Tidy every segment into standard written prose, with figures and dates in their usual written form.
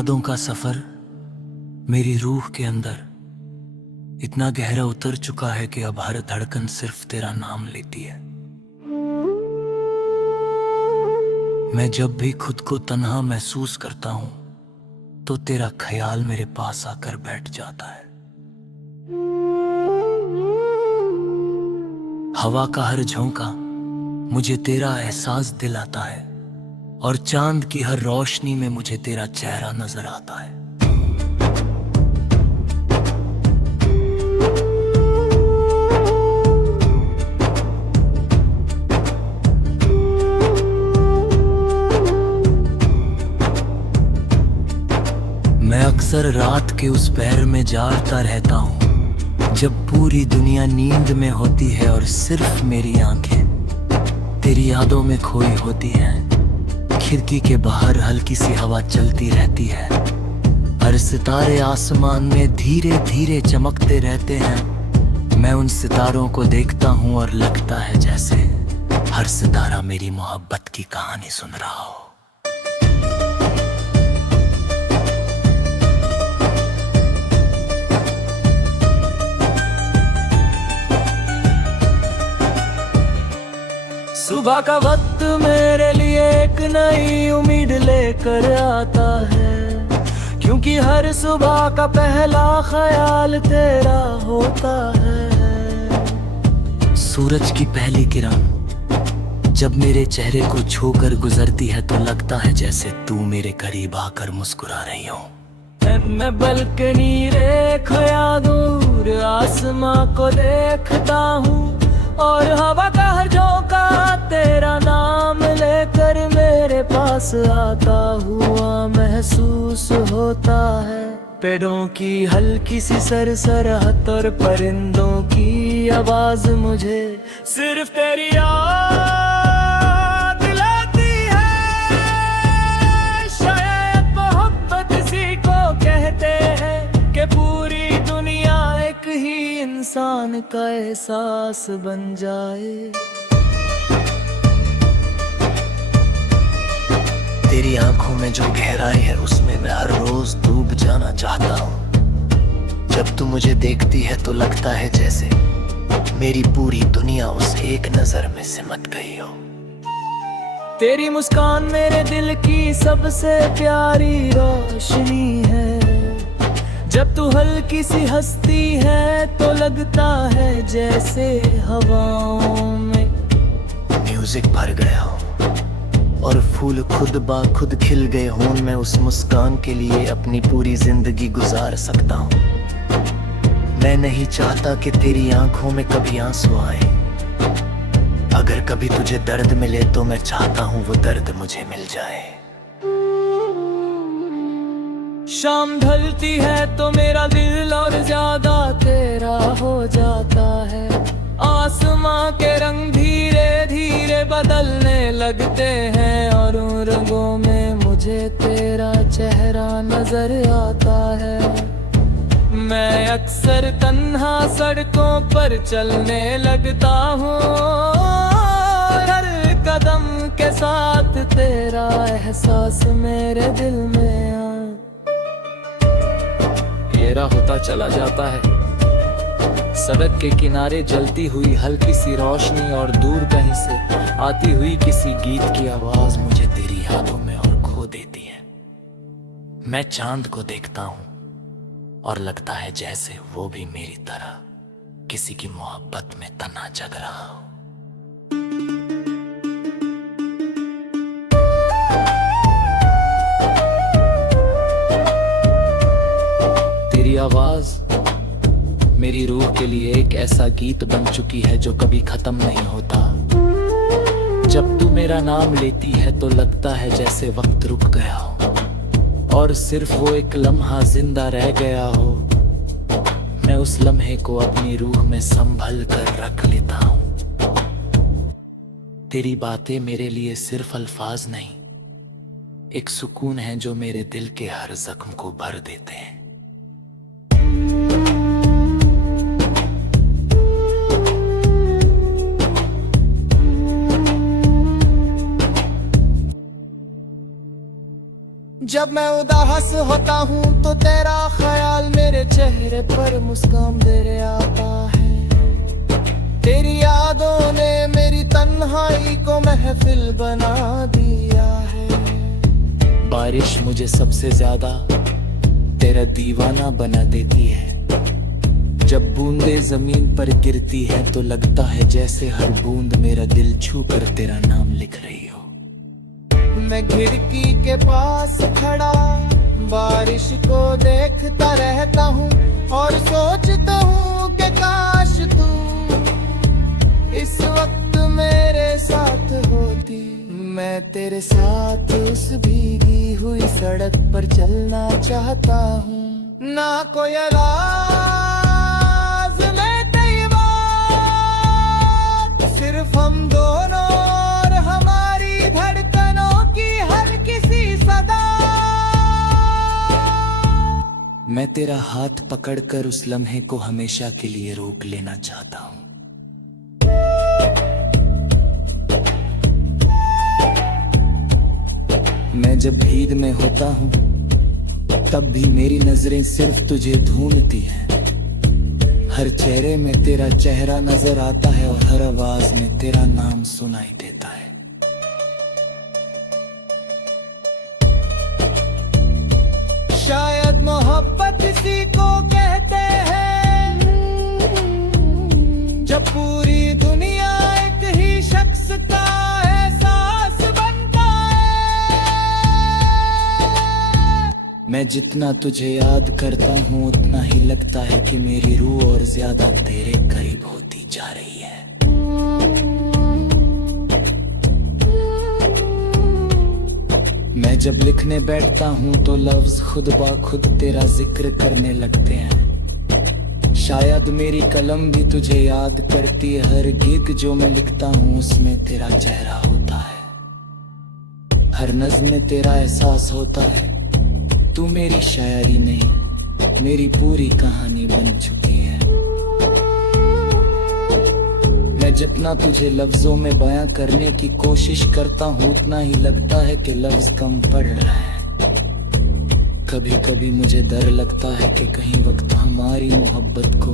यादों का सफर मेरी रूह के अंदर इतना गहरा उतर चुका है कि अब हर धड़कन सिर्फ तेरा नाम लेती है। मैं जब भी खुद को तन्हा महसूस करता हूं तो तेरा ख्याल मेरे पास आकर बैठ जाता है। हवा का हर झोंका मुझे तेरा एहसास दिलाता है और चांद की हर रोशनी में मुझे तेरा चेहरा नजर आता है। मैं अक्सर रात के उस पहर में जागता रहता हूँ जब पूरी दुनिया नींद में होती है और सिर्फ मेरी आंखें तेरी यादों में खोई होती हैं। खिड़की के बाहर हल्की सी हवा चलती रहती है, हर सितारे आसमान में धीरे धीरे चमकते रहते हैं। मैं उन सितारों को देखता हूँ और लगता है जैसे हर सितारा मेरी मोहब्बत की कहानी सुन रहा हो। सुबह का वक्त मेरे लिए एक नई उम्मीद लेकर आता है, क्योंकि हर सुबह का पहला ख्याल तेरा होता है। सूरज की पहली किरण जब मेरे चेहरे को छूकर गुजरती है तो लगता है जैसे तू मेरे करीब आकर मुस्कुरा रही हो। मैं बलकनी रेखा या दूर आसमां को देखता हूँ और हवा का हर झोंका तेरा नाम लेकर मेरे पास आता हुआ महसूस होता है। पेड़ों की हल्की सी सरसराहट और परिंदों की आवाज मुझे सिर्फ तेरी याद दिलाती है। शायद मोहब्बत इसी को कहते हैं कि पूरी दुनिया एक ही इंसान का एहसास बन जाए। तेरी आंखों में जो गहराई है उसमें मैं हर रोज डूब जाना चाहता हूँ। जब तू मुझे देखती है तो लगता है जैसे मेरी पूरी दुनिया उस एक नजर में सिमट गई हो। तेरी मुस्कान मेरे दिल की सबसे प्यारी रोशनी है। जब तू हल्की सी हंसती है तो लगता है जैसे हवाओं में म्यूजिक भर गया हो और फूल खुद ब खुद खिल गए हों। मैं उस मुस्कान के लिए अपनी पूरी जिंदगी गुजार सकता हूँ। मैं नहीं चाहता कि तेरी आंखों में कभी आंसू आए। अगर कभी तुझे दर्द मिले तो मैं चाहता हूँ वो दर्द मुझे मिल जाए। शाम ढलती है तो मेरा दिल और ज्यादा तेरा हो जाता है। आसमां के रंग धीरे धीरे बदलने लगते हैं और उन रंगों में मुझे तेरा चेहरा नजर आता है। मैं अक्सर तन्हा सड़कों पर चलने लगता हूँ, हर कदम के साथ तेरा एहसास मेरे दिल में गहरा होता चला जाता है। सड़क के किनारे जलती हुई हल्की सी रोशनी और दूर कहीं से आती हुई किसी गीत की आवाज मुझे तेरी यादों में और खो देती है। मैं चांद को देखता हूँ और लगता है जैसे वो भी मेरी तरह किसी की मोहब्बत में तना जग रहा हो। तेरी आवाज मेरी रूह के लिए एक ऐसा गीत बन चुकी है जो कभी खत्म नहीं होता। जब तू मेरा नाम लेती है तो लगता है जैसे वक्त रुक गया हो और सिर्फ वो एक लम्हा जिंदा रह गया हो। मैं उस लम्हे को अपनी रूह में संभल कर रख लेता हूँ। तेरी बातें मेरे लिए सिर्फ अल्फाज नहीं, एक सुकून है जो मेरे दिल के हर जख्म को भर देते हैं। जब मैं उदास होता हूँ तो तेरा ख्याल मेरे चेहरे पर मुस्कान दे आता है। तेरी यादों ने मेरी तन्हाई को महफिल बना दिया है। बारिश मुझे सबसे ज्यादा तेरा दीवाना बना देती है। जब बूंदे जमीन पर गिरती है तो लगता है जैसे हर बूंद मेरा दिल छू कर तेरा नाम लिख रही हो। मैं खिड़की के पास खड़ा बारिश को देखता रहता हूँ और सोचता हूँ कि काश तू इस वक्त मेरे साथ होती। मैं तेरे साथ उस भीगी हुई सड़क पर चलना चाहता हूँ। ना कोई आवाज़ लेते ही बात, सिर्फ हम दोनों और हमारी धड़कनों की हल्की सी सदा। मैं तेरा हाथ पकड़कर उस लम्हे को हमेशा के लिए रोक लेना चाहता हूँ। मैं जब भीड़ में होता हूँ तब भी मेरी नजरें सिर्फ तुझे ढूंढती हैं। हर चेहरे में तेरा चेहरा नजर आता है और हर आवाज में तेरा नाम सुनाई देता है। शायद मोहब्बत इसी को कहते हैं जब पूरी दुनिया एक ही शख्स का एहसास बनता है। मैं जितना तुझे याद करता हूँ उतना ही लगता है कि मेरी रूह और ज्यादा तेरे करीब होती जा रही है। मैं जब लिखने बैठता हूँ तो लफ्ज खुद ब खुद तेरा जिक्र करने लगते हैं। शायद मेरी कलम भी तुझे याद करती है। हर गीत जो मैं लिखता हूँ उसमें तेरा चेहरा होता है। हर नज़्म में तेरा एहसास होता है। तू मेरी शायरी नहीं मेरी पूरी कहानी बन चुकी है। मैं जितना तुझे लफ्जों में बयां करने की कोशिश करता हूँ उतना ही लगता है कि लफ्ज कम पड़ रहा है। कभी कभी मुझे डर लगता है कि कहीं वक्त हमारी मोहब्बत को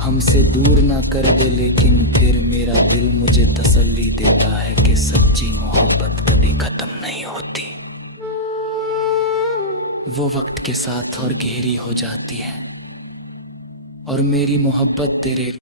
हमसे दूर ना कर दे, लेकिन फिर मेरा दिल मुझे तसल्ली देता है कि सच्ची मोहब्बत कभी खत्म नहीं होती। वो वक्त के साथ और गहरी हो जाती है और मेरी मोहब्बत तेरे